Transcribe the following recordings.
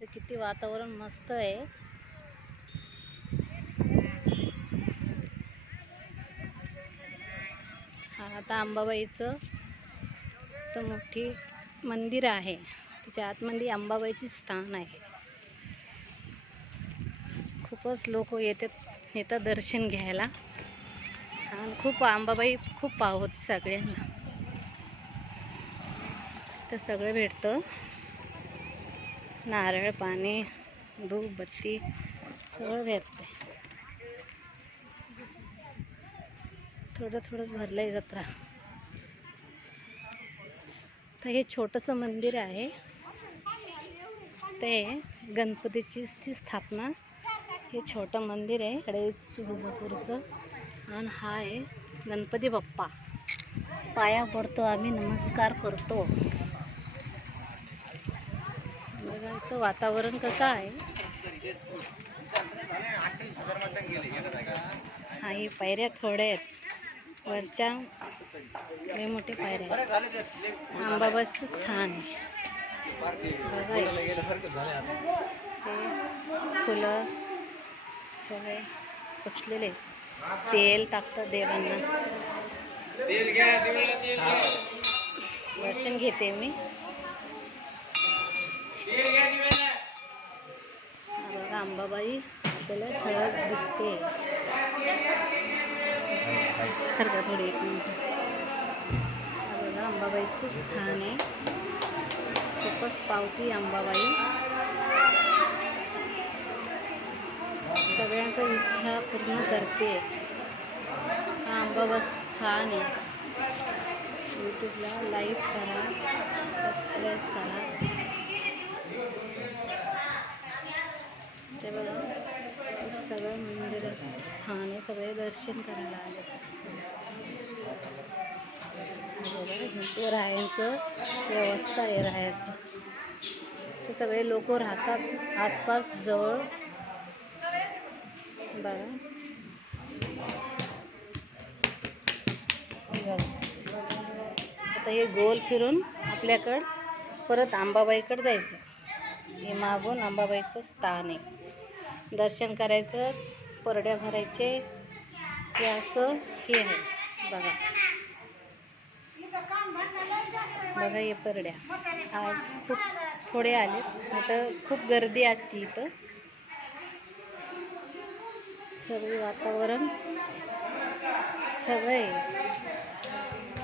इथं किती वातावरण मस्त आहे. हा आता अंबाबाईचं तर मोठी मंदिर आहे. तिच्या आतमध्ये अंबाबाईची स्थान आहे. खूपच लोक येतात येतात दर्शन घ्यायला. आणि खूप अंबाबाई खूप पावते सगळ्यांना. तर सगळं भेटतं. नारळ पाणी धूप बत्ती सगळं भेटते थोडं थोडं भरलं आहे जत्रा. तर हे छोटंसं मंदिर आहे. ते गणपतीची ती स्थापना. हे छोटं मंदिर आहे. इकडे तुळजापूरचं. आणि हा आहे गणपती बाप्पा. पाया पडतो आम्ही नमस्कार करतो. इथं वातावरण कसं आहे? हा ही पायऱ्या थोड्या आहेत. वरच्या लय मोठे पायऱ्या आहेत. आंबाबाचं स्थान आहे. बघा हे फुलं सगळे आहेत. तेल टाकतात देवांना. दर्शन घेते मी. बघा अंबाबाई आपल्याला छळत दिसते. सरका थोडी एक मिनिट. बघा अंबाबाईचं स्थान आहे. खूपच पावती अंबाबाई सगळ्यांचा इच्छा पूर्ण करते. हा अंबाबा स्थान आहे. यूट्यूबला लाईक करा सबस्क्राईब करा. ते बघा. सगळं मंदिर स्थान आहे. सगळे दर्शन करायला आले. बघा राहायचं व्यवस्था आहे राहायचं. ते सगळे लोक राहतात आसपास जवळ. बघा. आता हे गोल फिरून आपल्याकडं परत आंबाबाईकडं जायचं. हे मागून अंबाबाईचं स्थान आहे. दर्शन करायचं परड्या भरायचे. हे असं हे आहे. बघा. बघा हे परड्या. आज खूप थोडे आले आता खूप गर्दी असते इथं. सगळे वातावरण सगळे.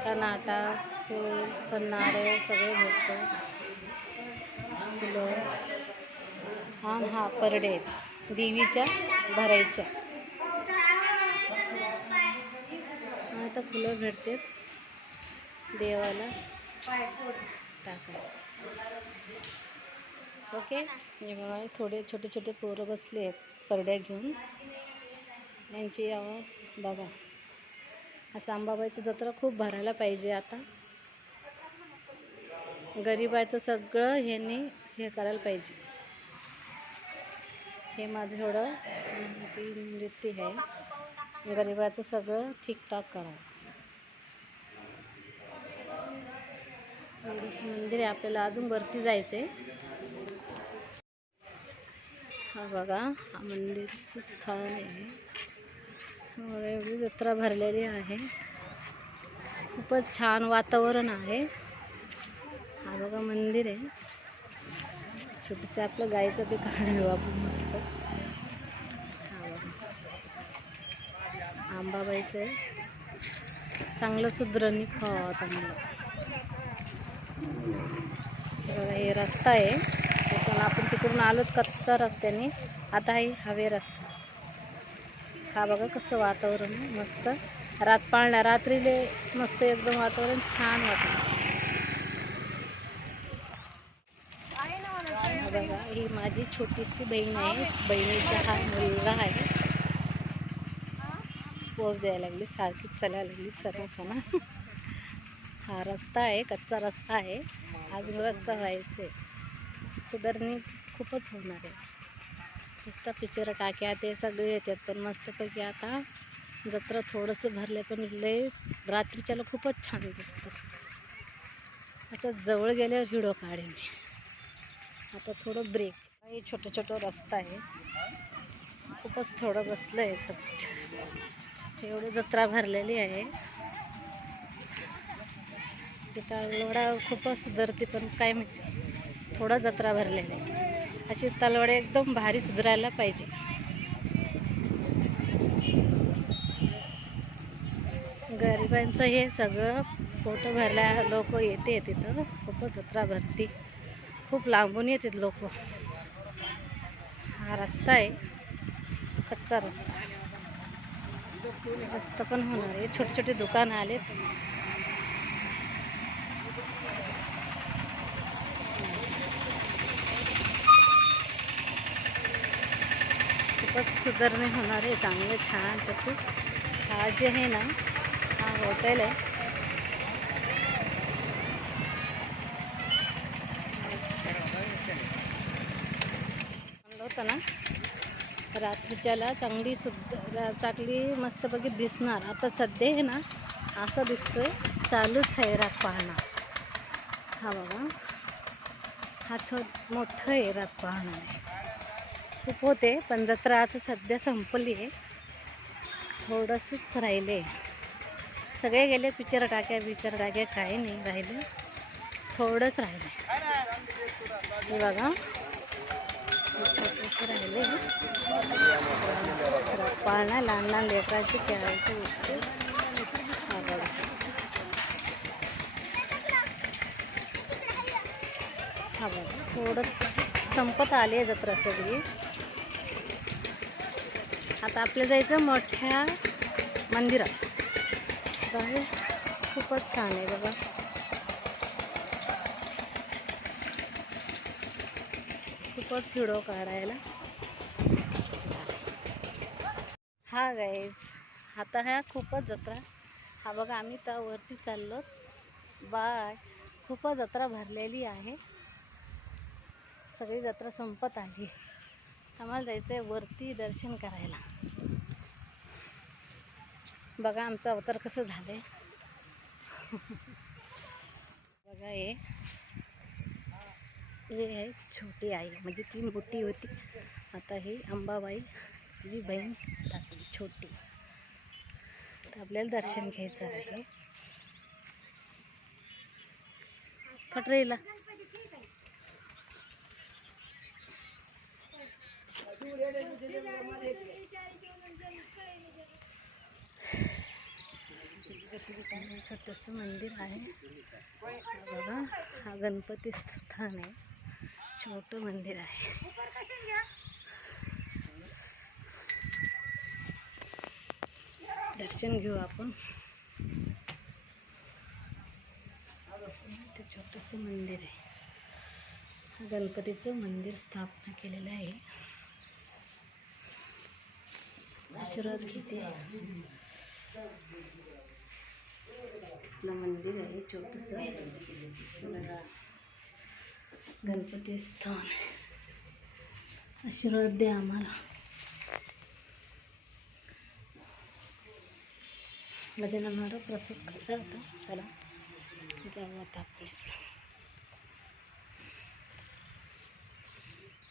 टनाटा फूल कन्नाडे सगळे भेटतं फुलं. हा हा परडे. आहेत देवीच्या भरायच्या. आता फुलं भेटतात. देवाला टाकाय ओके? हे बघा थोडे छोटे छोटे पोरं बसले आहेत परड्या घेऊन. यांची आवाज बघा. असं अंबाबाईची जत्रा खूप भरायला पाहिजे आता. गरिबाचं सगळं ह्यांनी हे करायला पाहिजे. हे माझं थोडं ती नृत्य आहे. गरिबाचं सगळं ठीकठाक करावं मंदिर आहे आपल्याला अजून वरती जायचं आहे हा बघा हा मंदिरचं स्थान आहे. एवढी जत्रा भरलेली आहे. खूपच छान वातावरण आहे. हा बघा मंदिर आहे. छोटंसं आपलं गायचं ते काढलं आपण मस्त. हा आंबाबाईचं आहे. चांगलं सुधरणी खावा चांगलं. हे बघा हे रस्ता आहे. त्यातून आपण तिकडून आलोत कच्चा रस्त्याने. आता आहे हवे रस्ता. हा बघा कसं वातावरण मस्त. रात पाळण्या रात्रीले मस्त एकदम वातावरण छान वाटतं हा बघा ही माझी छोटीशी बहीण आहे. बहिणीचा हा मुलगा आहे. पोज द्यायला लागली सारखीच चालायला लागली सर्वसणा हा रस्ता आहे कच्चा रस्ता आहे. अजून रस्ता व्हायचा आहे. सुधारणी खूपच होणार आहे. नुसता पिक्चर टाक्या ते सगळे येतात. पण मस्तपैकी आता जत्रा थोडंसं भरलं पण लय रात्रीच्याला खूपच छान दिसतं. आता जवळ गेल्यावर व्हिडिओ काढेन मी. आता थोडं ब्रेक हे छोटं छोटं रस्ता आहे. खूपच थोडं बसलं आहे स्वच्छ एवढी जत्रा भरलेली आहे. तलवडा खूपच सुधारते पण काय माहिती. थोडा जत्रा भरलेली आहे. अशी तलवडे एकदम भारी सुधारायला पाहिजे. गरिबांचं हे सगळं फोटो भरल्या लोक येते तिथं. खूपच जत्रा भरती. खूप लांबून येतात लोक. हा रस्ता आहे. कच्चा रस्ता. रस्ता पण होणार आहे. छोटे छोटे दुकानं आलेत. खूपच सुधारणे होणार आहे. चांगलं छान त्याची हा जे आहे ना. हा हॉटेल आहे म्हणलं होतं ना रात्रीच्याला चांगली सुद्धा चांगली मस्तपैकी दिसणार. आता सध्या आहे ना असं दिसतोय चालूच आहे रात पाहणं हा बघा हा छोट मोठं आहे रात पाहणं आहे खूप होते पण जत्रा आता सध्या संपली आहे. थोडंसंच राहिले सगळे गेले पिक्चर टाक्या पिक्चर टाक्या काही नाही राहिले. थोडंच राहिले हे बघा. छोटंसं राहिले पाळणा लहान लहान लेकरांची खेळायची गोष्टी. हा बघा. थोडं संपत आली आहे जत्रा सगळी. आता आपलं जायचं मोठ्या मंदिरात. बाहेर खूपच छान आहे बघा. खूपच व्हिडिओ काढायला. हा गाईज आता ह्या खूपच जत्रा. हा बघा आम्ही तर वरती चाललो. बाय खूपच जत्रा भरलेली आहे. सगळी जत्रा संपत आली. आम्हाला जायचं आहे वरती दर्शन करायला. बघा आमचं अवतार कसं झालं आहे बघा हे. हे आहे छोटी आई म्हणजे ती मोठी होती. आता ही अंबाबाई तिची बहीण दाखवली छोटी. तर आपल्याला दर्शन घ्यायचं आहे फटरेला छोटंसं मंदिर आहे. बघा हा गणपती स्थान आहे. छोटं मंदिर आहे. दर्शन घेऊ आपण. ते छोटंसं मंदिर आहे. गणपतीचं मंदिर स्थापना केलेलं आहे. आशीर्वाद घेते. आपलं मंदिर आहे छोटंसं. गणपती स्थान. आशीर्वाद द्या आम्हाला. गजाननाला प्रसाद खाल्ला होता. चला जाऊ आता आपण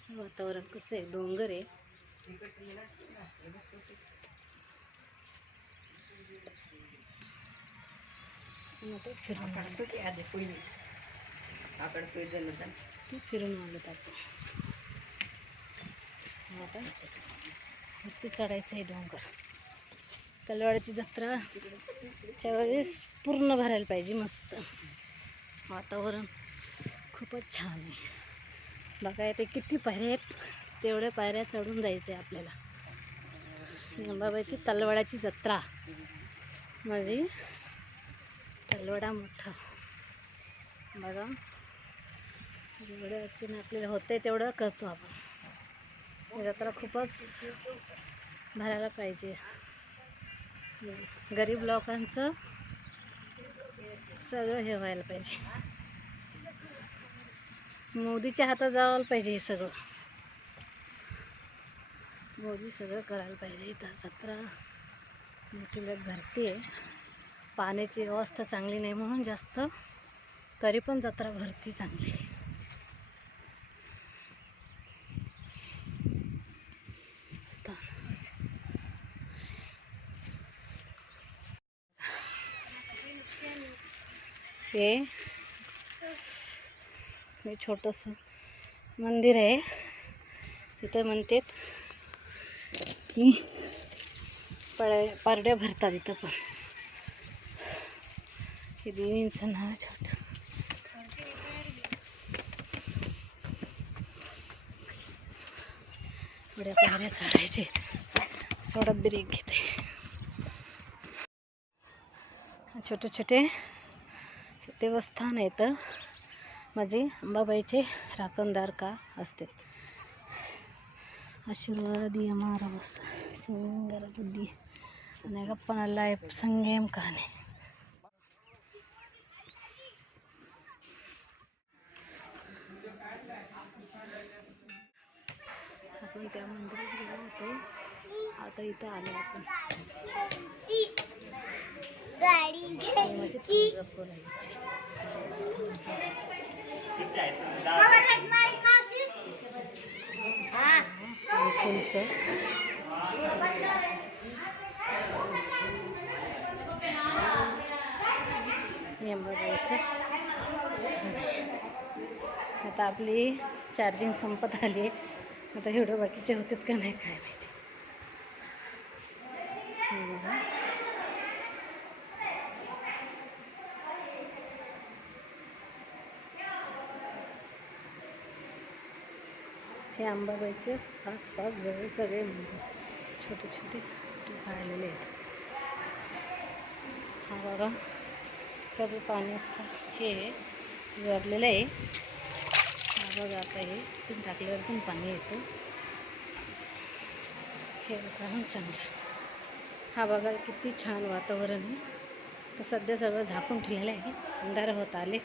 वातावरण कसं आहे? डोंगर आहे. आणि आता फिरून आलो. ते फिरून आलो आपण आता वरती चढायचं आहे डोंगर. तलवाड्याची जत्रा च्या वेळेस पूर्ण भरायला पाहिजे मस्त. वातावरण खूपच छान आहे. बघा ते किती पायऱ्या आहेत. तेवढ्या पायऱ्या चढून जायचं आहे आपल्याला. अंबाबाईची तलवाडाची जत्रा. माझी तलवाडा मोठा. बघा. जेवढं अडचण आपल्याला होते तेवढं करतो आपण. जत्रा खूपच भरायला पाहिजे. गरीब लोकांचं सगळं हे व्हायला पाहिजे. मोदीच्या हातात जायला पाहिजे हे सगळं. मोदी सगळं करायला पाहिजे. इथं जत्रा मोठी लग भरते आहे पाण्याची व्यवस्था चांगली नाही म्हणून जास्त तरी पण जत्रा भरती चांगली. हे हे छोटंसं मंदिर आहे. इथं म्हणतात की पळ्या पारड्या भरतात इथं पण. हे देवींचं नाव छोटं. एवढ्या पायऱ्या चढायचे. थोडा ब्रेक घेते. छोटे छोटे देवस्थान आहेत माझे अंबाबाईचे राखणदार का असते. आशीर्वाद महाराज सिंगर बुद्धी आणि गप्पा लाईफ संगेम कहाणी. आपण त्या मंदिरात गेलो होतो. आता इथं आलो आपण. गाडी माझे आता आपली चार्जिंग संपत आली आहे. आता एवढं बाकीचे होतात का नाही काय माहिती हे बघा. इथे अंबाबाईचे आसपास जवळ सगळे छोटे छोटे काढलेले आहेत. हा बघा सगळं पाणी असतं हे भरलेलं आहे. हा बघा आता हे तुम्ही टाकल्यावरतून पाणी येतं. हे वातावरण चांगलं. हा बघा किती छान वातावरण आहे. तर सध्या सगळं झाकून ठेवलेलं आहे. अंधार होत आले.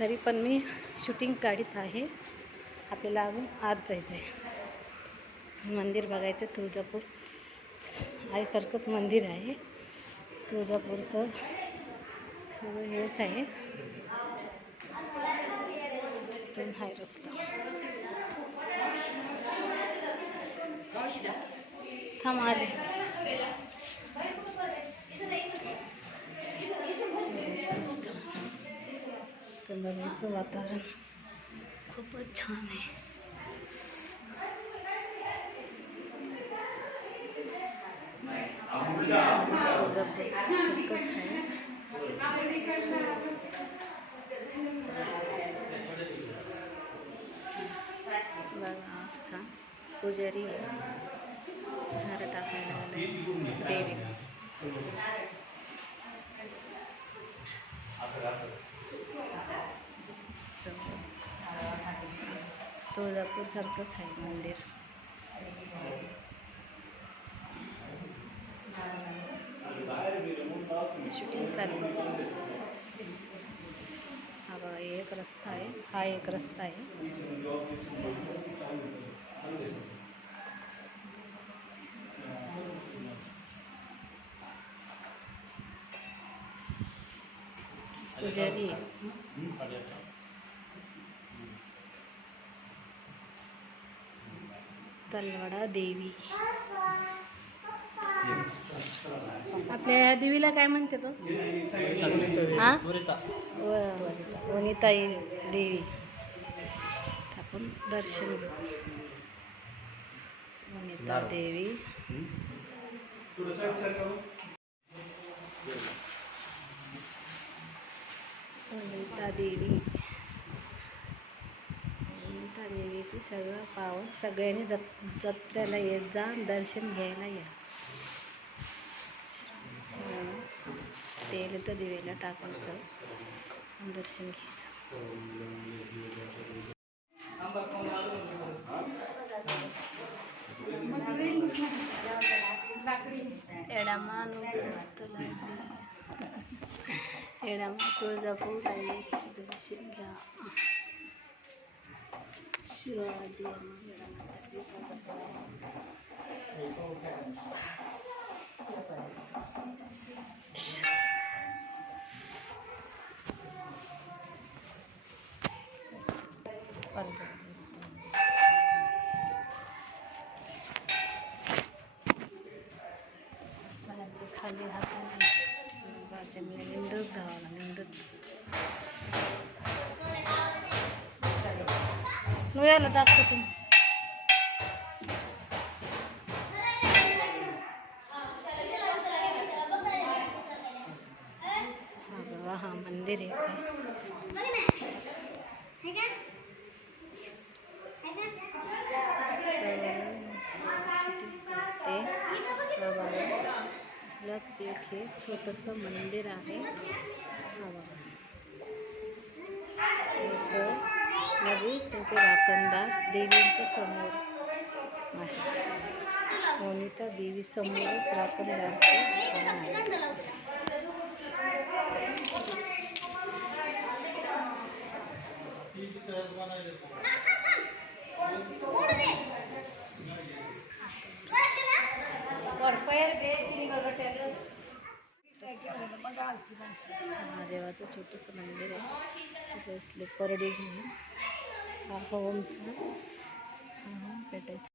तरी पण मी शूटिंग काढत आहे. आपल्याला अजून आत जायचं आहे मंदिर बघायचं तुळजापूर. आईसारखंच मंदिर आहे. तुळजापूरचं सगळं हेच आहे. हाय रस्ता. थांब आले. तर बघायचं वातावरण. खूपच छान आहे तुळजापूर सारखंच आहे बघा आस्था पुजारी हार टाकायला आलाय देवी तुळजापूर सारखंच आहे मंदिर. शूटिंग चालू हा बघा, हे एक रस्ता आहे. हा एक रस्ता आहे. पुजारी तलवाडा देवी. आपल्या या देवीला काय म्हणते तो? हा? वनिताई देवी. आपण दर्शन घेतो वनिता देवी. वनिता देवी. देवीची सगळं पावन सगळ्यांनी जत जत्रेला येत जा दर्शन घ्यायला या. तेल तर दिवेला टाकायचं दर्शन घ्यायचं. एडामा मस्त एडामा तुळजापूर आहे दर्शन घ्या. 起来的。Thank you. त्याला दाखवते हा बघा हा मंदिर आहे ते हा। बघा आपलंच एक हे छोटंसं मंदिर आहे हा बघा इथं नदी त्यांचे राखणदार देवींच्या समोर आहे मोनिता देवी समोरच राखणदारचे स्थान आहे महादेवाचं छोटंसं मंदिर आहे. तिथे स्लीपर घेऊन हा होमचं. पेटायचं.